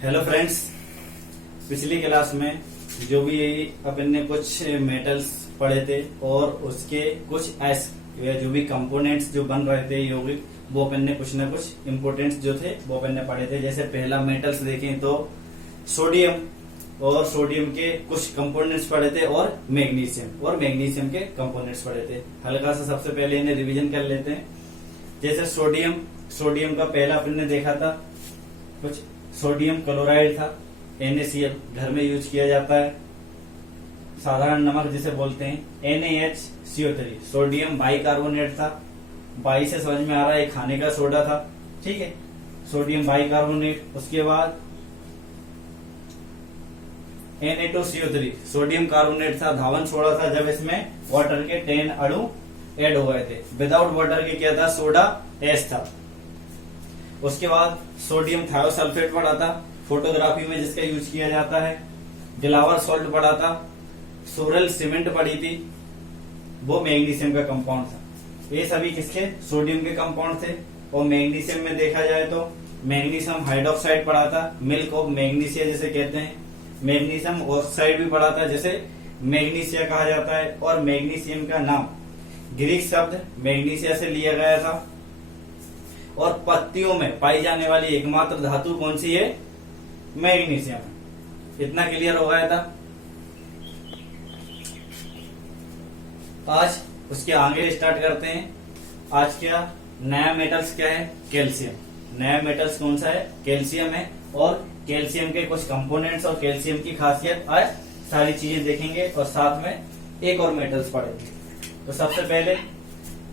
Hello friends, पिछली class में जो भी अपन ने कुछ मेटल्स पढ़े थे और उसके कुछ जो भी कंपोनेंट्स जो बन रहे थे यौगिक, वो अपन ने कुछ न कुछ इम्पोर्टेंट्स जो थे वो अपन ने पढ़े थे। जैसे पहला मेटल्स देखें तो सोडियम, और सोडियम के कुछ कंपोनेंट्स पढ़े थे, और मैग्नीशियम के कंपोनेंट्स पढ़े थे। हल्का सा सबसे पहले इन्हें रिवीजन कर लेते हैं। जैसे सोडियम का पहला अपन ने देखा था कुछ सोडियम क्लोराइड था, NaCl घर में यूज किया जाता है, साधारण नमक जिसे बोलते हैं। NaHCO3 सोडियम बाइकार्बोनेट था, बाई से समझ में आ रहा है खाने का सोडा था, ठीक है, सोडियम बाइकार्बोनेट। उसके बाद Na2CO3 सोडियम कार्बोनेट था, धावन सोडा था, जब इसमें वाटर के 10 अणु ऐड हो गए थे। विदाउट वाटर के क्या था, सोडा एस था। उसके बाद सोडियम थायोसल्फेट पड़ा था, फोटोग्राफी में जिसका यूज किया जाता है। डिलावर सॉल्ट पड़ा था, सोरल सीमेंट पड़ी थी, वो मैग्नीशियम का कंपाउंड था। ये सभी किसके, सोडियम के कंपाउंड थे। और मैग्नीशियम में देखा जाए तो मैग्नीशियम हाइड्रोक्साइड पड़ा था, मिल्क ऑफ मैग्नीशिया जिसे कहते हैं। मैग्नीशियम ऑक्साइड भी पड़ा था, जिसे मैग्नीशिया कहा जाता है। और मैग्नीशियम का नाम ग्रीक शब्द मैग्नीशिया से लिया गया था। और पत्तियों में पाई जाने वाली एकमात्र धातु कौन सी है, मैग्नीशियम। इतना क्लियर हो गया था। आज उसके आगे स्टार्ट करते हैं। आज क्या नया मेटल्स क्या है, कैल्शियम। नया मेटल्स कौन सा है, कैल्शियम है। और कैल्शियम के कुछ कंपोनेंट्स और कैल्शियम की खासियत आज सारी चीजें देखेंगे, और साथ में एक और मेटल्स पढ़ेंगे। तो सबसे पहले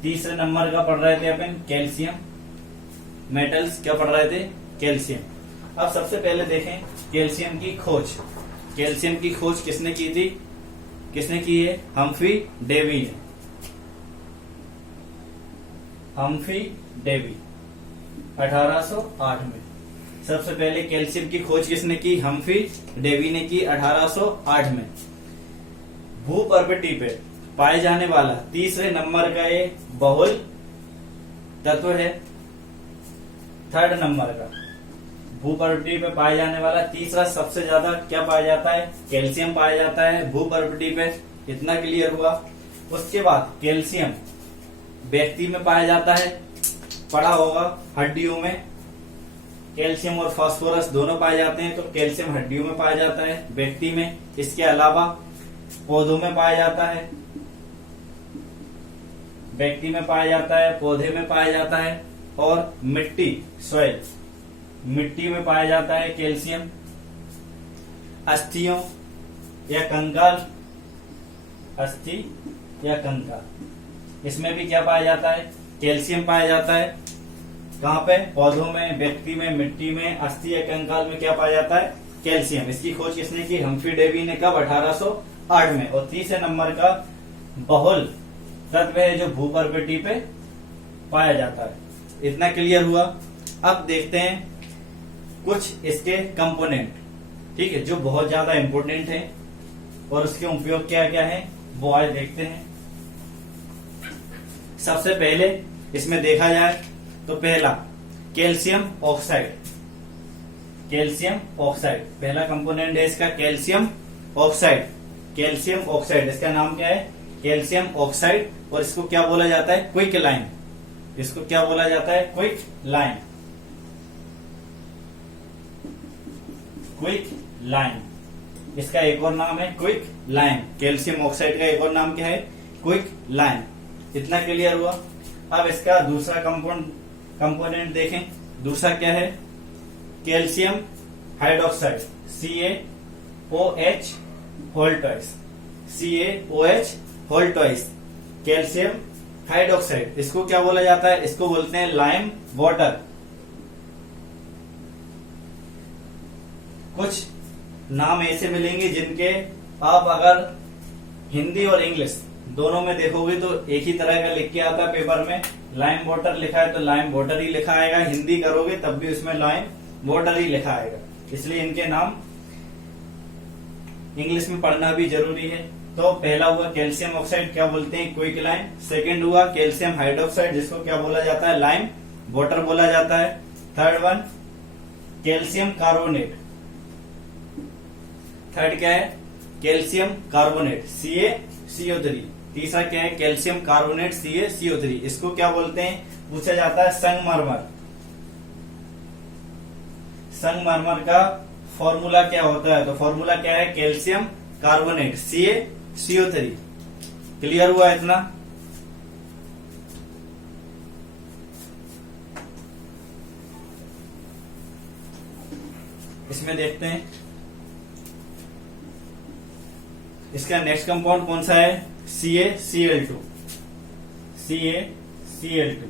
तीसरे नंबर का पढ़ रहे थे अपन कैल्शियम। मेटल्स क्या पढ़ रहे थे, कैल्शियम। अब सबसे पहले देखें कैल्शियम की खोज। कैल्शियम की खोज किसने की थी, किसने की है, हम्फ्री डेवी ने। हम्फ्री डेवी 1808 में सबसे पहले कैल्शियम की खोज किसने की, हम्फ्री डेवी ने की 1808 में। भूपर्वती पे पाए जाने वाला तीसरे नंबर का ये बहुल तत्व है। थर्ड नंबर का भूपर्वती पे पाए जाने वाला तीसरा सबसे ज्यादा क्या पाया जाता है, कैल्शियम पाया जाता है भूपर्वती पे। इतना क्लियर हुआ। उसके बाद कैल्शियम व्यक्ति में पाया जाता है, पढ़ा होगा हड्डियों में। कैल्शियम और फास्फोरस दोनों पाए जाते हैं, तो कैल्शियम हड्डियों में पाया जाता है, व्यक्ति में। इसके अलावा पौधों में पाया जाता है, व्यक्ति में पाया जाता है, पौधे में पाया जाता है। और मिट्टी, सॉइल, मिट्टी में पाया जाता है कैल्शियम। अस्थियों या कंकाल, अस्थि या कंकाल, इसमें भी क्या पाया जाता है, कैल्शियम पाया जाता है। कहाँ पे, पौधों में, व्यक्ति में, मिट्टी में, अस्थि या कंकाल में क्या पाया जाता है, कैल्शियम। इसकी खोज किसने की, हम्फ्री डेवी ने। कब, 1808 में। और तीसरे नंबर का बहुल तत्व है जो भूपर्वती पे पाया जाता है। इतना क्लियर हुआ। अब देखते हैं कुछ इसके कंपोनेंट, ठीक है, जो बहुत ज्यादा इंपोर्टेंट है और उसके उपयोग क्या क्या है वो आज देखते हैं। सबसे पहले इसमें देखा जाए तो पहला कैल्शियम ऑक्साइड। कैल्शियम ऑक्साइड पहला कंपोनेंट है इसका, कैल्शियम ऑक्साइड। कैल्शियम ऑक्साइड इसका नाम क्या है, कैल्शियम ऑक्साइड। और इसको क्या बोला जाता है, क्विक लाइम। इसको क्या बोला जाता है, क्विक लाइम। क्विक लाइम इसका एक और नाम है, क्विक लाइम। कैल्शियम ऑक्साइड का एक और नाम क्या है, क्विक लाइम। इतना क्लियर हुआ। अब इसका दूसरा कंपोनेंट देखें। दूसरा क्या है, calcium hydroxide, CaOH whole twice. CaOH whole twice calcium hydroxide. इसको क्या बोला जाता है, इसको बोलते हैं लाइम वाटर। कुछ नाम ऐसे मिलेंगे जिनके आप अगर हिंदी और इंग्लिश दोनों में देखोगे तो एक ही तरह का लिख के आता है पेपर में। लाइम वाटर लिखा है तो लाइम वाटर ही लिखा आएगा, हिंदी करोगे तब भी उसमें लाइम वाटर ही लिखा आएगा। इसलिए इनके नाम इंग्लिश में पढ़ना भी जरूरी है। तो पहला हुआ कैल्शियम ऑक्साइड, क्या बोलते हैं, क्विक लाइम। सेकंड हुआ कैल्शियम हाइड्रोक्साइड, जिसको क्या बोला जाता है, लाइम वाटर बोला जाता है। Third one calcium carbonate, third क्या है, कैल्शियम कार्बोनेट CaCO3। तीसरा क्या है, कैल्शियम कार्बोनेट CaCO3। इसको क्या बोलते हैं, पूछा जाता है संगमरमर। संगमरमर का फॉर्मूला क्या होता है, तो फॉर्मूला क्या है, कैल्शियम कार्बोनेट CaCO3। क्लियर हुआ इतना। इसमें देखते हैं इसका नेक्स्ट कंपाउंड कौन सा है, CaCl2। CaCl2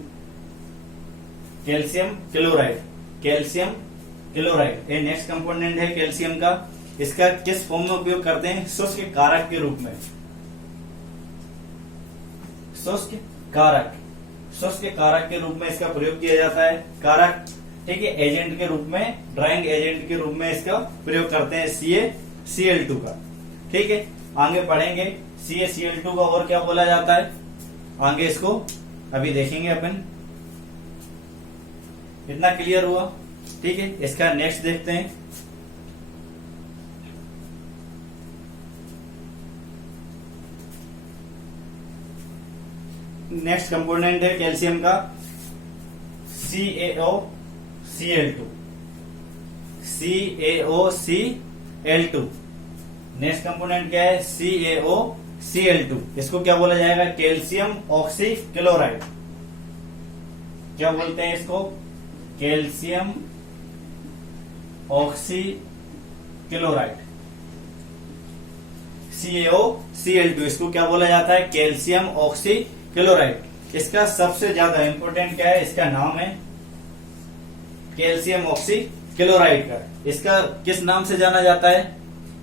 calcium chloride, calcium chloride ये नेक्स्ट कंपोनेंट है कैल्शियम का। इसका किस फॉर्म में उपयोग करते हैं, शुष्क कारक के रूप में। शुष्क कारक, शुष्क कारक के रूप में इसका प्रयोग किया जाता है। कारक, ठीक है, एजेंट के रूप में, ड्राइंग एजेंट के रूप में इसका प्रयोग करते हैं CaCl2 का। ठीक है, आगे पढ़ेंगे CaCl2 का और क्या बोला जाता है, आगे इसको अभी देखेंगे अपन। इतना क्लियर हुआ, ठीक है। इसका नेक्स्ट देखते हैं। नेक्स्ट कंपोनेंट है कैल्शियम का CaOCl2। CaOCl2 नेक्स्ट कंपोनेंट क्या है, CaOCl2। इसको क्या बोला जाएगा, कैल्शियम ऑक्सी क्लोराइड। क्या बोलते हैं इसको, कैल्शियम ऑक्सी क्लोराइड CaOCl2। इसको क्या बोला जाता है, कैल्शियम ऑक्सी क्लोराइड। इसका सबसे ज्यादा इंपोर्टेंट क्या है, इसका नाम है कैल्शियम ऑक्सी क्लोराइड का। इसका किस नाम से जाना जाता है,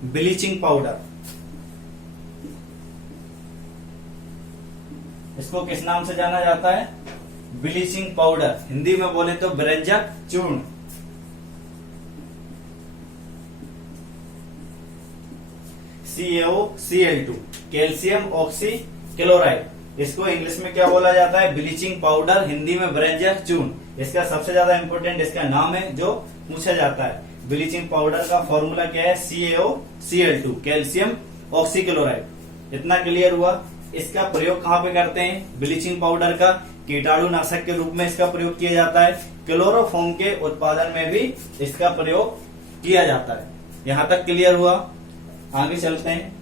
ब्लीचिंग पाउडर। इसको किस नाम से जाना जाता है, ब्लीचिंग पाउडर। हिंदी में बोले तो ब्रंजक चूर्ण। CaOCl2 calcium oxy chloride. इसको इंग्लिश में क्या बोला जाता है, ब्लीचिंग पाउडर, हिंदी में ब्रंजक चूर्ण। इसका सबसे ज्यादा इंपोर्टेंट इसका नाम है जो पूछा जाता है। ब्लीचिंग पाउडर का फॉर्मूला क्या है, CaOCl2 कैल्शियम ऑक्सी क्लोराइड। इतना क्लियर हुआ। इसका प्रयोग कहाँ पे करते हैं, ब्लीचिंग पाउडर का कीटाणुनाशक के रूप में इसका प्रयोग किया जाता है। क्लोरोफॉर्म के उत्पादन में भी इसका प्रयोग किया जाता है। यहां तक क्लियर हुआ, आगे चलते हैं।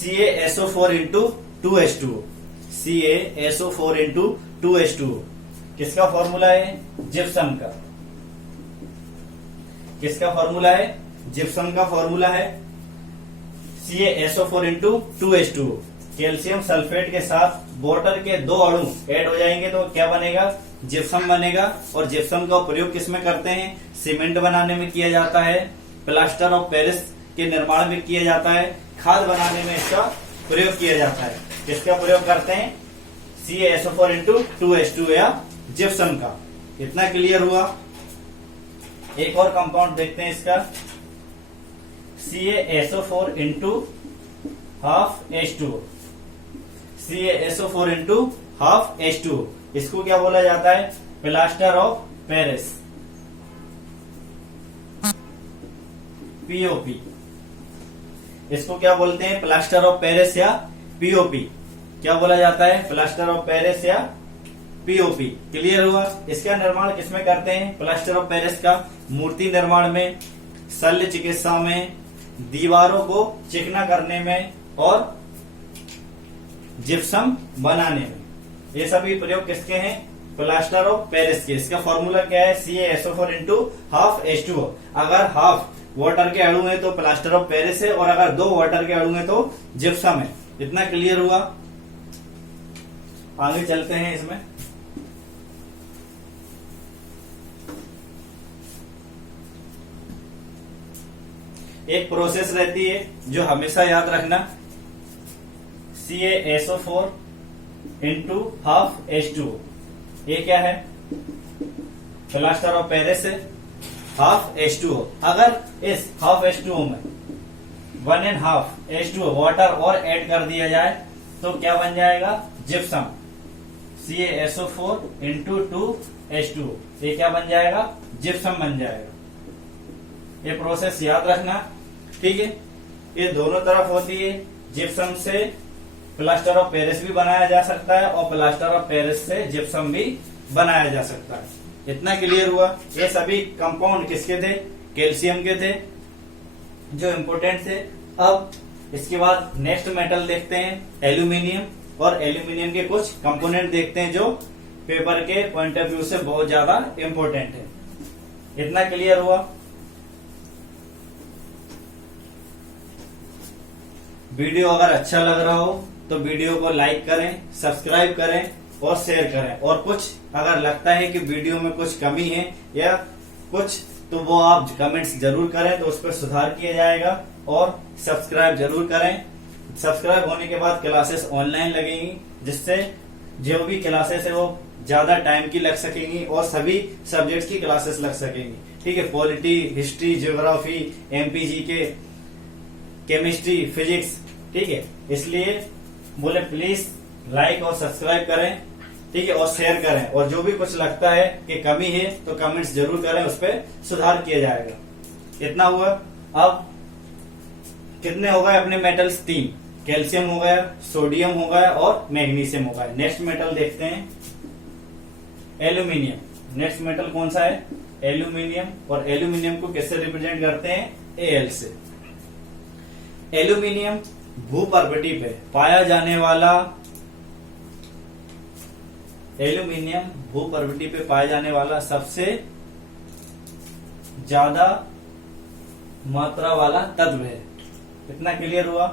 CaSO4 into 2H2O। CaSO4 into 2H2O किसका फॉर्मूला है, जिप्सम का। किसका फॉर्मूला है, जिप्सम का फॉर्मूला है। CaSO4 into 2H2O calcium sulphate के साथ वाटर के दो अणु ऐड हो जाएंगे तो क्या बनेगा, जिप्सम बनेगा। और जिप्सम का प्रयोग किसमें करते हैं, सीमेंट बनाने में किया जाता है, प्लास्टर ऑफ पेरिस के निर्माण में किया जाता है, खाद बनाने में इसका प्रयोग किया जाता है। किसका प्रयोग करते हैं, CaSO4 into 2H2O या जिप्सम का। इतना क्लियर हुआ। एक और कंपाउंड देखते हैं इसका, CaSO4 into half H2O। CaSO4 into half H2O इसको क्या बोला जाता है, प्लास्टर ऑफ पेरिस, POP। इसको क्या बोलते हैं, प्लास्टर ऑफ पेरिस या POP। क्या बोला जाता है, प्लास्टर ऑफ पेरिस या POP। क्लियर हुआ। इसका निर्माण किसमें करते हैं, प्लास्टर ऑफ पेरिस का मूर्ति निर्माण में, शल्य चिकित्सा में, दीवारों को चिकना करने में और जिप्सम बनाने में। ये सभी प्रयोग किसके हैं, प्लास्टर ऑफ पेरिस के। इसका फॉर्मूला क्या है, CaSO4 into half H2O। अगर हाफ वाटर के अणु है तो प्लास्टर ऑफ पेरिस है, और अगर दो वाटर के अणु है तो जिप्सम है। इतना क्लियर हुआ। आगे चलते हैं। इसमें एक प्रोसेस रहती है जो हमेशा याद रखना, CaSO4 into half H2O। ये क्या है, प्लास्टर ऑफ पेरिस है, हाफ H2O। अगर इस हाफ H2O में 1.5 वाटर और ऐड कर दिया जाए तो क्या बन जाएगा, जिप्सम। CaSO4 इंटू 2H2, ये क्या बन जाएगा, जिप्सम बन जाएगा। ये प्रोसेस याद रखना, ठीक है। ये दोनों तरफ होती है। जिप्सम से प्लास्टर ऑफ पेरिस भी बनाया जा सकता है और प्लास्टर ऑफ पेरिस से जिप्सम भी बनाया जा सकता है। इतना क्लियर हुआ। ये सभी कंपाउंड किसके थे, कैल्शियम के थे, जो इम्पोर्टेंट थे। अब इसके बाद नेक्स्ट मेटल देखते हैं एल्यूमिनियम, और एल्यूमिनियम के कुछ कंपोनेंट देखते हैं जो पेपर के पॉइंट ऑफ व्यू से बहुत ज्यादा इम्पोर्टेंट है। इतना क्लियर हुआ। वीडियो अगर अच्छा लग रहा हो तो वीडियो को लाइक करें, सब्सक्राइब करें और शेयर करें। और कुछ अगर लगता है कि वीडियो में कुछ कमी है या कुछ, तो वो आप कमेंट्स जरूर करें, तो उस पर सुधार किया जाएगा। और सब्सक्राइब जरूर करें। सब्सक्राइब होने के बाद क्लासेस ऑनलाइन लगेंगी, जिससे जो भी क्लासेस है वो ज्यादा टाइम की लग सकेंगी और सभी सब्जेक्ट्स की क्लासेस लग सकेंगी, ठीक है। पॉलिटी, हिस्ट्री, ज्योग्राफी, एमपीजी के, केमिस्ट्री, फिजिक्स, ठीक है। इसलिए बोले प्लीज लाइक और सब्सक्राइब करें, ठीक है, और शेयर करें। और जो भी कुछ लगता है कि कमी है तो कमेंट्स जरूर करें, उस पर सुधार किया जाएगा। इतना हुआ। अब कितने हो गए अपने मेटल्स, 3। कैल्शियम हो गया, सोडियम हो गया और मैग्नीशियम हो गया। नेक्स्ट मेटल देखते हैं एल्यूमिनियम। नेक्स्ट मेटल कौन सा है, एल्यूमिनियम। और एल्यूमिनियम को किससे रिप्रेजेंट करते हैं, Al से। एल्यूमिनियम भूपर्वती पे पाया जाने वाला, एल्यूमिनियम भूपर्वती पे पाया जाने वाला सबसे ज्यादा मात्रा वाला तत्व है। इतना क्लियर हुआ।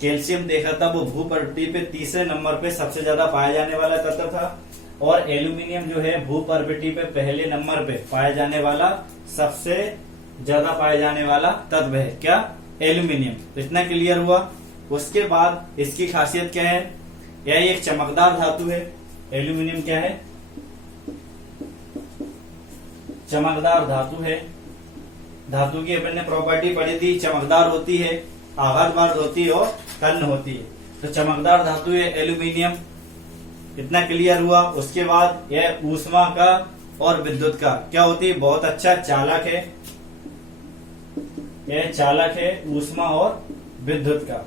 कैल्शियम देखा था वो भूपर्वती पे तीसरे नंबर पे सबसे ज्यादा पाया जाने वाला तत्व था, और एल्यूमिनियम जो है भूपर्वती पे पहले नंबर पे पाया जाने वाला सबसे ज्यादा पाया जाने वाला तत्व है, क्या, एल्यूमिनियम। तो इतना क्लियर हुआ। उसके बाद इसकी खासियत क्या है, यह एक चमकदार धातु है। एल्यूमिनियम क्या है, चमकदार धातु है। धातु की अपन ने प्रॉपर्टी पढ़ी थी, चमकदार होती है, आघातवाद होती है और कर्ण होती है। तो चमकदार धातु है एल्यूमिनियम। इतना क्लियर हुआ। उसके बाद यह ऊष्मा का और विद्युत का क्या होती है, बहुत अच्छा चालक है। यह चालक है ऊष्मा और विद्युत का,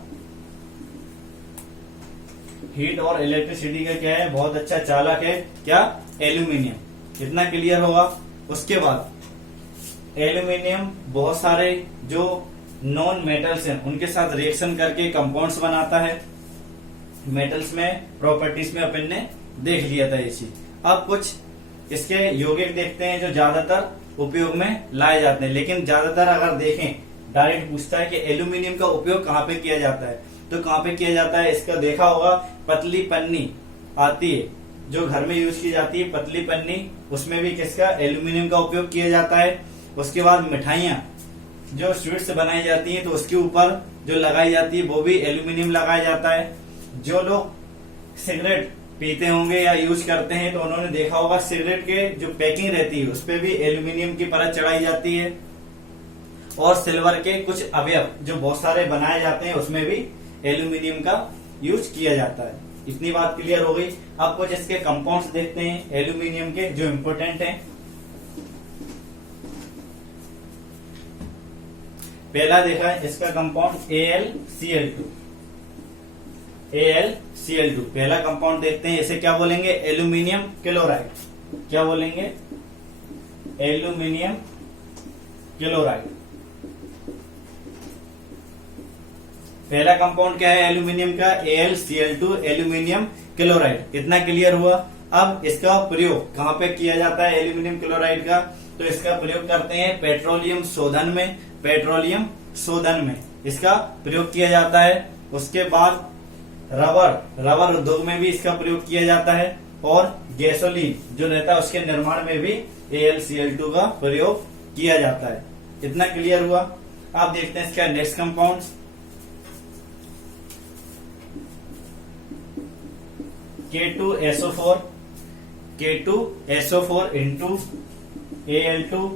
हीट और इलेक्ट्रिसिटी का क्या है, बहुत अच्छा चालक है, क्या, एल्यूमिनियम। इतना क्लियर होगा। उसके बाद एल्यूमिनियम बहुत सारे जो नॉन मेटल्स हैं उनके साथ रिएक्शन करके कंपाउंड्स बनाता है। मेटल्स में प्रॉपर्टीज में अपन ने देख लिया था ये चीज। अब कुछ इसके यौगिक देखते हैं जो ज्यादातर उपयोग में लाए जाते हैं। लेकिन ज्यादातर अगर देखें, डायरेक्ट पूछता है कि एल्यूमिनियम का उपयोग कहाँ पे किया जाता है, तो कहाँ पे किया जाता है, इसका देखा होगा, पतली पन्नी आती है जो घर में यूज की जाती है, पतली पन्नी, उसमें भी किसका, एल्यूमिनियम का उपयोग किया जाता है। उसके बाद मिठाइयां जो स्वीट्स बनाई जाती हैं तो उसके ऊपर जो लगाई जाती है वो भी एल्यूमिनियम लगाया जाता है। जो लोग सिगरेट पीते होंगे या यूज करते हैं तो उन्होंने देखा होगा सिगरेट के जो पैकिंग रहती है उस पर भी एल्यूमिनियम की परत चढ़ाई जाती है। और सिल्वर के कुछ अवयव जो बहुत सारे बनाए जाते हैं उसमें भी एल्यूमिनियम का यूज किया जाता है। इतनी बात क्लियर हो गई। अब कुछ इसके कंपाउंड्स देखते हैं एल्यूमिनियम के जो इम्पोर्टेंट हैं। पहला देखा है इसका कंपाउंड AlCl2। AlCl2 पहला कंपाउंड देखते हैं, इसे क्या बोलेंगे, एल्यूमिनियम क्लोराइड। क्या बोलेंगे, एल्यूमिनियम क्लोराइड। पहला कंपाउंड क्या है एल्यूमिनियम का, AlCl2 एल्यूमिनियम क्लोराइड। इतना क्लियर हुआ। अब इसका प्रयोग कहाँ पे किया जाता है एल्यूमिनियम क्लोराइड का, तो इसका प्रयोग करते हैं पेट्रोलियम शोधन में। पेट्रोलियम शोधन में इसका प्रयोग किया जाता है। उसके बाद रबर उद्योग में भी इसका प्रयोग किया जाता है। और गैसोलीन जो रहता है उसके निर्माण में भी AlCl2 का प्रयोग किया जाता है। इतना क्लियर हुआ। आप देखते हैं इसका next compound, K2SO4। K2SO4 into Al2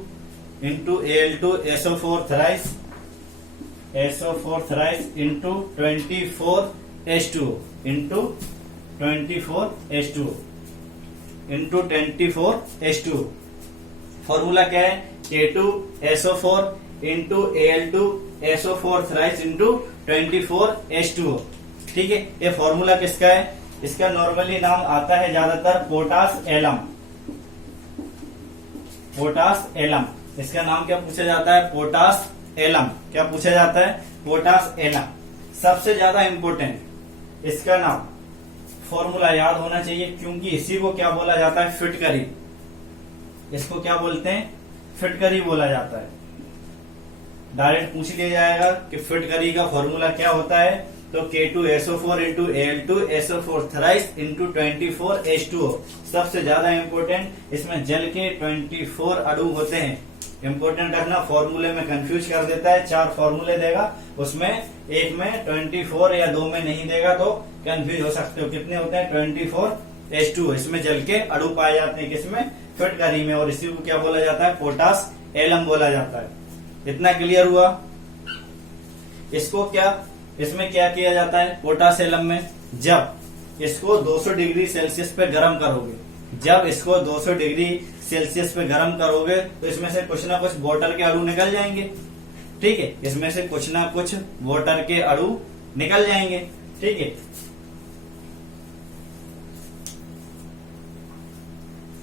into Al2SO4 thrice SO4 thrice into 24H2O into 24H2O into 24H2O। Formula क्या है? K2SO4 into Al2SO4 thrice into 24H2O। ठीक है, ये फॉर्मूला किसका है? इसका नॉर्मली नाम आता है ज्यादातर पोटास एलम। पोटास एलम, इसका नाम क्या पूछा जाता है? Potash alum. क्या पूछा जाता है? Potash alum. सबसे ज्यादा इंपोर्टेंट इसका नाम फॉर्मूला याद होना चाहिए, क्योंकि इसी को क्या बोला जाता है? फिटकरी। इसको क्या बोलते हैं? फिटकरी बोला जाता है। डायरेक्ट पूछ लिया जाएगा कि फिटकरी का फॉर्मूला क्या होता है, तो K2SO4 into Al2SO4 thrice into 24H2O। सबसे ज्यादा इंपोर्टेंट, इसमें जल के 24 अणु होते हैं। इंपोर्टेंट रखना, फॉर्मूले में कंफ्यूज कर देता है। 4 फॉर्मूले देगा, उसमें एक में 24 या 2 में नहीं देगा तो कंफ्यूज हो सकते हो। कितने होते हैं? 24H2O। इसमें जल के अणु पाए जाते हैं, किसमें? फिटकरी में। और इसी को क्या बोला जाता है? पोटास एलम बोला जाता है। इतना क्लियर हुआ? इसको क्या, इसमें क्या किया जाता है पोटास एलम में? जब इसको 200 डिग्री सेल्सियस पे गर्म करोगे, जब इसको 200 डिग्री सेल्सियस पे गर्म करोगे तो इसमें से कुछ ना कुछ वाटर के अणु निकल जाएंगे। ठीक है, इसमें से कुछ ना कुछ वाटर के अणु निकल जाएंगे। ठीक है,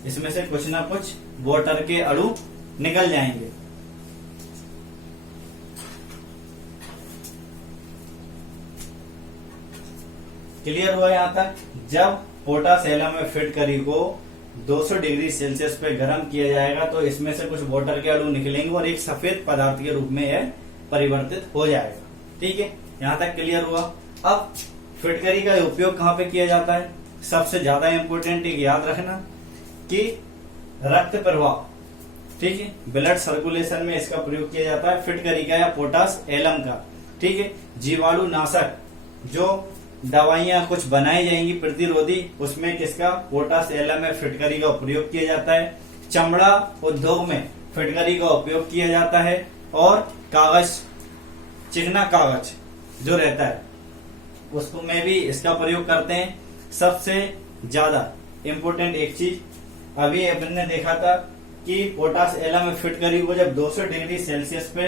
इसमें से कुछ ना कुछ वाटर के अणु निकल जाएंगे। क्लियर हुआ यहां तक? जब पोटास एलम में फिटकरी को 200 डिग्री सेल्सियस पे गर्म किया जाएगा तो इसमें से कुछ वाटर के अणु निकलेंगे और एक सफेद पदार्थ के रूप में यह परिवर्तित हो जाएगा। ठीक है, यहां तक क्लियर हुआ? अब फिटकरी का उपयोग कहां पे किया जाता है? सबसे ज्यादा इंपोर्टेंट एक याद रखना कि रक्त प्रवाह, ठीक है, ब्लड सर्कुलेशन में इसका प्रयोग किया जाता है, फिटकरी का या पोटास एलम का। ठीक है, जीवाणु नाशक जो दवाइयां कुछ बनाई जाएंगी प्रतिरोधी, उसमें किसका? पोटास एलम में फिटकरी का प्रयोग किया जाता है। चमड़ा उद्योग में फिटकरी का उपयोग किया जाता है। और कागज, चिकना कागज जो रहता है उसको में भी इसका प्रयोग करते हैं। सबसे ज्यादा इंपोर्टेंट एक चीज अभी अपन ने देखा था कि पोटास एलम में फिटकरी को जब 200 डिग्री सेल्सियस पे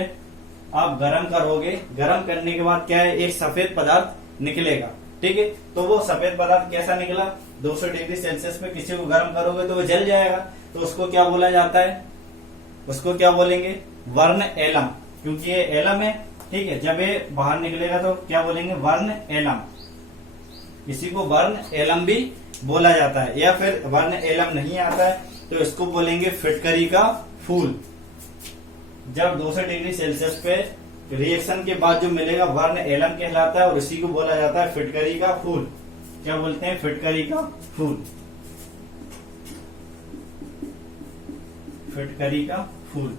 आप गर्म करोगे, गर्म करने के बाद क्या है? एक सफेद पदार्थ निकलेगा। ठीक है, तो वो सफेद पदार्थ कैसा निकला? 200 डिग्री सेल्सियस पे किसी को गर्म करोगे तो वो जल जाएगा, तो उसको क्या बोला जाता है? उसको क्या बोलेंगे? वर्ण एलम, क्योंकि ये एलम है। ठीक है, जब ये बाहर निकलेगा तो क्या बोलेंगे? वर्ण एलम। इसी को वर्ण एलम भी बोला जाता है। या फिर वर्ण एलम नहीं आता है तो इसको बोलेंगे फिटकरी का फूल। जब 200 डिग्री सेल्सियस पे रिएक्शन के बाद जो मिलेगा वर्ण एलम कहलाता है और इसी को बोला जाता है फिटकरी का फूल। क्या बोलते हैं? फिटकरी का फूल। फिटकरी का फूल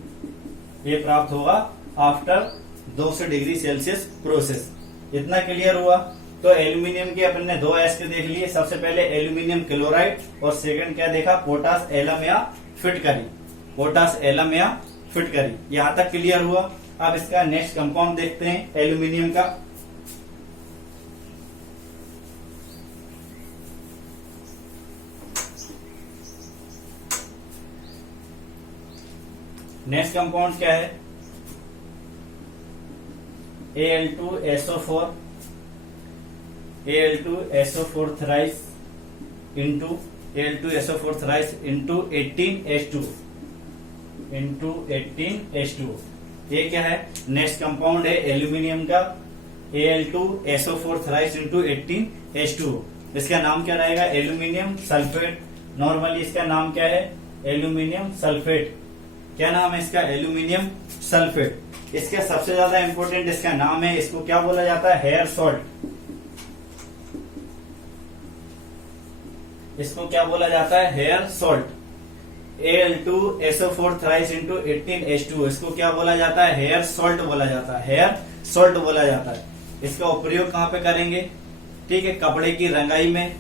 ये प्राप्त होगा आफ्टर 200 डिग्री सेल्सियस प्रोसेस। इतना क्लियर हुआ? तो एल्यूमिनियम के अपन ने 2 एस्टर देख लिए। सबसे पहले एल्यूमिनियम क्लोराइड और सेकंड क्या देखा? पोटास एलम या फिटकरी। पोटास एलम या फिटकरी। यहां तक क्लियर हुआ? अब इसका नेक्स्ट कंपाउंड देखते हैं एल्यूमिनियम का। नेक्स्ट कंपाउंड क्या है? Al2SO4 Al2SO4 thrice into Al2SO4 thrice into 18H2 ये क्या है? नेक्स्ट कंपाउंड है एल्यूमिनियम का Al2SO4 थ्राइस इंटू 18H2। इसका नाम क्या रहेगा? Aluminium sulphate. नॉर्मली इसका नाम क्या है? Aluminium sulphate. क्या नाम है इसका? Aluminium sulphate. इसका सबसे ज्यादा इंपोर्टेंट इसका नाम है, इसको क्या बोला जाता है? Hair salt. इसको क्या बोला जाता है? Hair salt. Al2SO4 thrice into 18H2 इसको क्या बोला जाता है? हेयर सॉल्ट बोला जाता है। हेयर सॉल्ट बोला जाता है। इसका उपयोग कहां पे करेंगे? ठीक है, कपड़े की रंगाई में।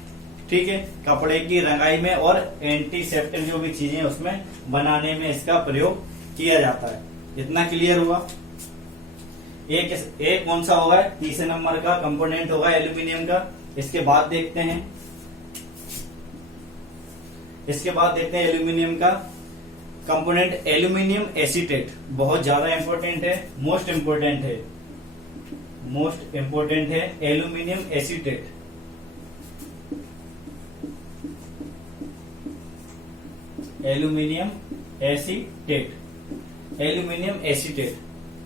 ठीक है, कपड़े की रंगाई में और एंटीसेप्टिक जो भी चीजें उसमें बनाने में इसका प्रयोग किया जाता है। इतना क्लियर हुआ? एक कौन सा होगा, तीसरे नंबर का कंपोनेंट होगा एल्यूमिनियम का। इसके बाद देखते हैं एल्यूमिनियम का कंपोनेंट एल्यूमिनियम एसीटेट। बहुत ज्यादा इंपॉर्टेंट है, मोस्ट इंपॉर्टेंट है एल्यूमिनियम एसीटेट। एल्यूमिनियम एसीटेट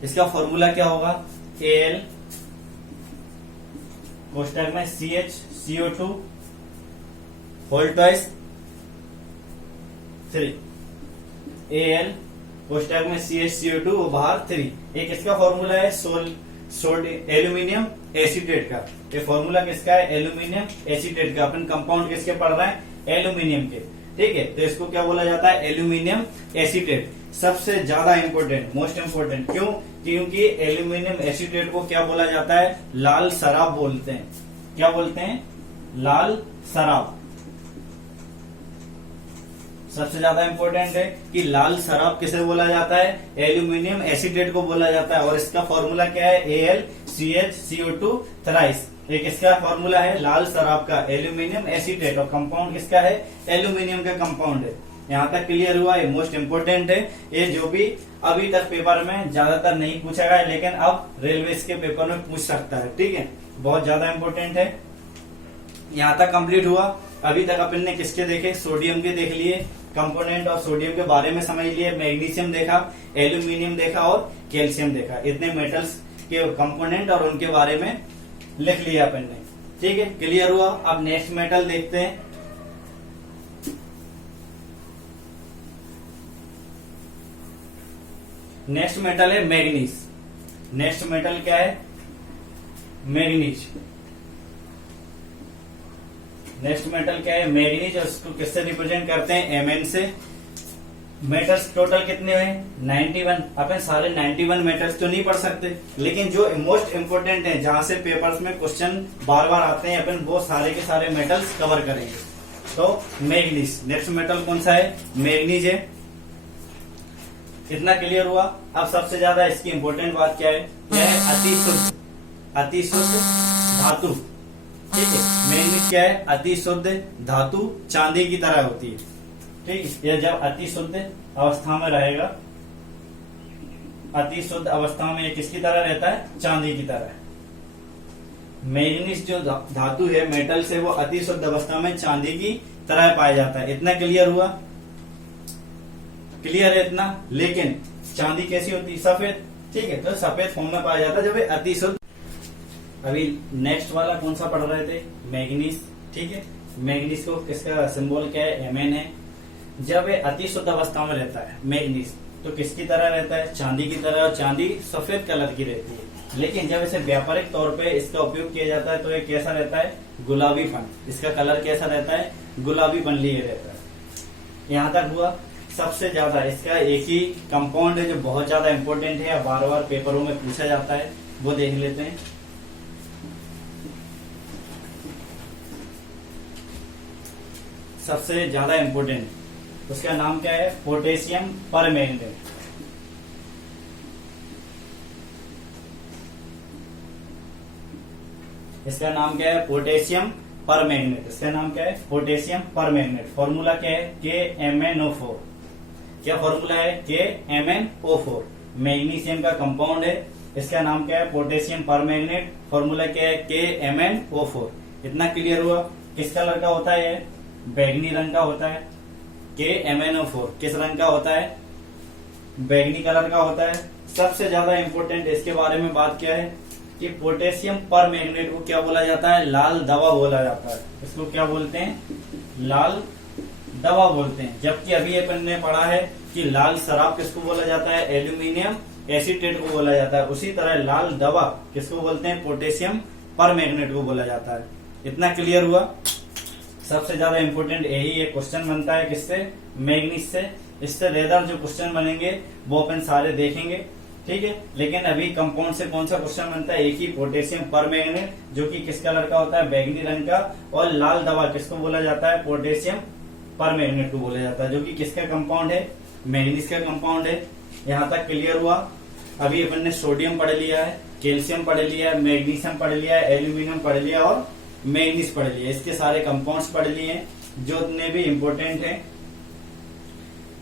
इसका फॉर्मूला क्या होगा, Al कोष्टक में CH CO2 whole twice 3, Al कोष्टक में CH CO2 वो बाहर 3। एक इसका फॉर्मूला है एल्यूमिनियम एसीटेट का। ये फॉर्मूला किसका है, एल्यूमिनियम एसीटेट का। अपन कंपाउंड किसके पढ़ रहे हैं, एल्यूमिनियम के, ठीक है। तो इसको क्या बोला जाता है, एल्यूमिनियम एसीटेट। सबसे ज्यादा इंपॉर्टेंट, मोस्ट इंपॉर्टेंट, क्यों, क्योंकि एल्यूमिनियम एसीटेट को क्या बोला जाता है, लाल शराब बोलते हैं। क्या बोलते हैं, लाल शराब। सबसे ज्यादा इंपॉर्टेंट है कि लाल शराब किसे बोला जाता है, एल्यूमिनियम एसीटेट को बोला जाता है। और इसका फॉर्मूला क्या है, AlCH CO2 थ्राइस। एक इसका फॉर्मूला है लाल शराब का, एल्यूमिनियम एसीटेट, और कंपाउंड किसका है, एल्यूमिनियम का कंपाउंड है। यहाँ तक क्लियर हुआ, ये मोस्ट इंपोर्टेंट है। ये जो भी अभी तक पेपर में ज्यादातर नहीं पूछा गया, लेकिन अब रेलवे के पेपर में पूछ सकता है, ठीक है। बहुत ज्यादा इंपॉर्टेंट है। यहाँ तक कंप्लीट हुआ। अभी तक अपन ने किसके देखे, सोडियम के देख लिए कंपोनेंट, और सोडियम के बारे में समझ लिए। मैग्नीशियम देखा, एल्यूमिनियम देखा और कैल्शियम देखा। इतने मेटल्स के कंपोनेंट और उनके बारे में लिख लिया अपन ने, ठीक है। क्लियर हुआ। अब नेक्स्ट मेटल देखते हैं। नेक्स्ट मेटल है मैग्नीज। नेक्स्ट मेटल क्या है, मैग्नीज। नेक्स्ट मेटल क्या है, मैग्नीज। और इसको किससे रिप्रेजेंट करते हैं, Mn से। मेटल्स टोटल कितने हैं, 91। अपन सारे 91 मेटल्स तो नहीं पढ़ सकते, लेकिन जो मोस्ट इंपोर्टेंट है, जहां से पेपर्स में क्वेश्चन बार बार आते हैं, अपन वो सारे के सारे मेटल्स कवर करेंगे। तो मैग्नीज नेक्स्ट मेटल कौन सा है, मैग्नीज है। इतना क्लियर हुआ। अब सबसे ज्यादा इसकी इंपॉर्टेंट बात क्या है, यह है अति शुद्ध धातु, ठीक है। मैग्नीज क्या है, अति शुद्ध धातु, चांदी की तरह होती है, ठीक है। यह जब अति शुद्ध अवस्था में रहेगा, अति शुद्ध अवस्था में ये किसकी तरह रहता है, चांदी की तरह। मैग्नीज जो धातु है, मेटल से, वो अति शुद्ध अवस्था में चांदी की तरह पाया जाता है। इतना क्लियर हुआ, क्लियर है इतना। लेकिन चांदी कैसी होती है, सफेद, ठीक है। तो सफेद फॉर्म में पाया जाता है जब ये अति शुद्ध। अभी नेक्स्ट वाला कौन सा पढ़ रहे थे, मैग्नीज, ठीक है। मैग्नीज को किसका सिंबल क्या है, Mn है। जब ये अति शुद्ध अवस्था में रहता है मैग्नीज, तो किसकी तरह रहता है, चांदी की तरह। और चांदी सफेद कलर की रहती है। लेकिन जब इसे व्यापारिक तौर पे इसका उपयोग किया जाता है, तो ये कैसा रहता है, गुलाबीपन। इसका कलर कैसा रहता है, गुलाबीपन लिए रहता है। यहाँ तक हुआ। सबसे ज्यादा इसका एक ही कंपाउंड है जो बहुत ज्यादा इंपॉर्टेंट है, बार बार पेपरों में पूछा जाता है, वो देख लेते हैं। सबसे ज्यादा इंपॉर्टेंट उसका नाम क्या है, पोटेशियम परमैंगनेट। इसका नाम क्या है, पोटेशियम परमैंगनेट। इसका नाम क्या है, पोटेशियम परमैंगनेट। फॉर्मूला क्या है, KMnO4। क्या फॉर्मूला है, KMnO4। मैग्नीशियम का कंपाउंड है। इसका नाम क्या है, पोटेशियम परमैंगनेट। फॉर्मूला क्या है, KMnO4। इतना क्लियर हुआ। किस कलर का होता है, बैगनी रंग का होता है। KMnO4 किस रंग का होता है, बैगनी कलर का होता है। सबसे ज्यादा इंपॉर्टेंट इसके बारे में बात क्या है कि पोटेशियम परमैंगनेट को क्या बोला जाता है, लाल दवा बोला जाता है। इसको क्या बोलते हैं, लाल दवा बोलते हैं। जबकि अभी अपन ने पढ़ा है कि लाल शराब किसको बोला जाता है, एल्यूमिनियम एसीटेट को बोला जाता है। उसी तरह लाल दवा किसको बोलते हैं, पोटेशियम परमैंगनेट को बोला जाता है। इतना क्लियर हुआ। सबसे ज्यादा इंपॉर्टेंट यही एक क्वेश्चन बनता है, किससे, मैग्नीज से। इससे रेदर जो क्वेश्चन बनेंगे वो अपन सारे देखेंगे, ठीक है। लेकिन अभी कंपाउंड से कौन सा क्वेश्चन बनता है, एक ही, पोटेशियम परमैंगनेट, जो कि किस कलर का होता है, बैगनी रंग का। और लाल दवा किसको बोला जाता है, पोटेशियम परमैंगनेट को बोला जाता है, जो कि किसका कंपाउंड है, मैग्नीज का कंपाउंड है। यहाँ तक क्लियर हुआ। अभी अपन ने सोडियम पढ़ लिया है, कैल्शियम पढ़ लिया है, मैग्नीशियम पढ़ लिया है, एल्यूमिनियम पढ़ लिया और मैग्नीज पढ़ लिया। इसके सारे कंपाउंड्स पढ़ लिए हैं जो उतने भी इम्पोर्टेंट हैं।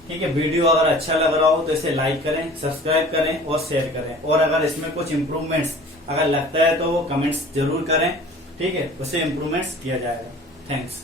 ठीक है, वीडियो अगर अच्छा लग रहा हो तो इसे लाइक करें, सब्सक्राइब करें और शेयर करें। और अगर इसमें कुछ इम्प्रूवमेंट्स अगर लगता है तो वो कमेंट्स जरूर करें। ठीक है, उससे इम्प्रूवमेंट्स किया जाएगा। थैंक्स।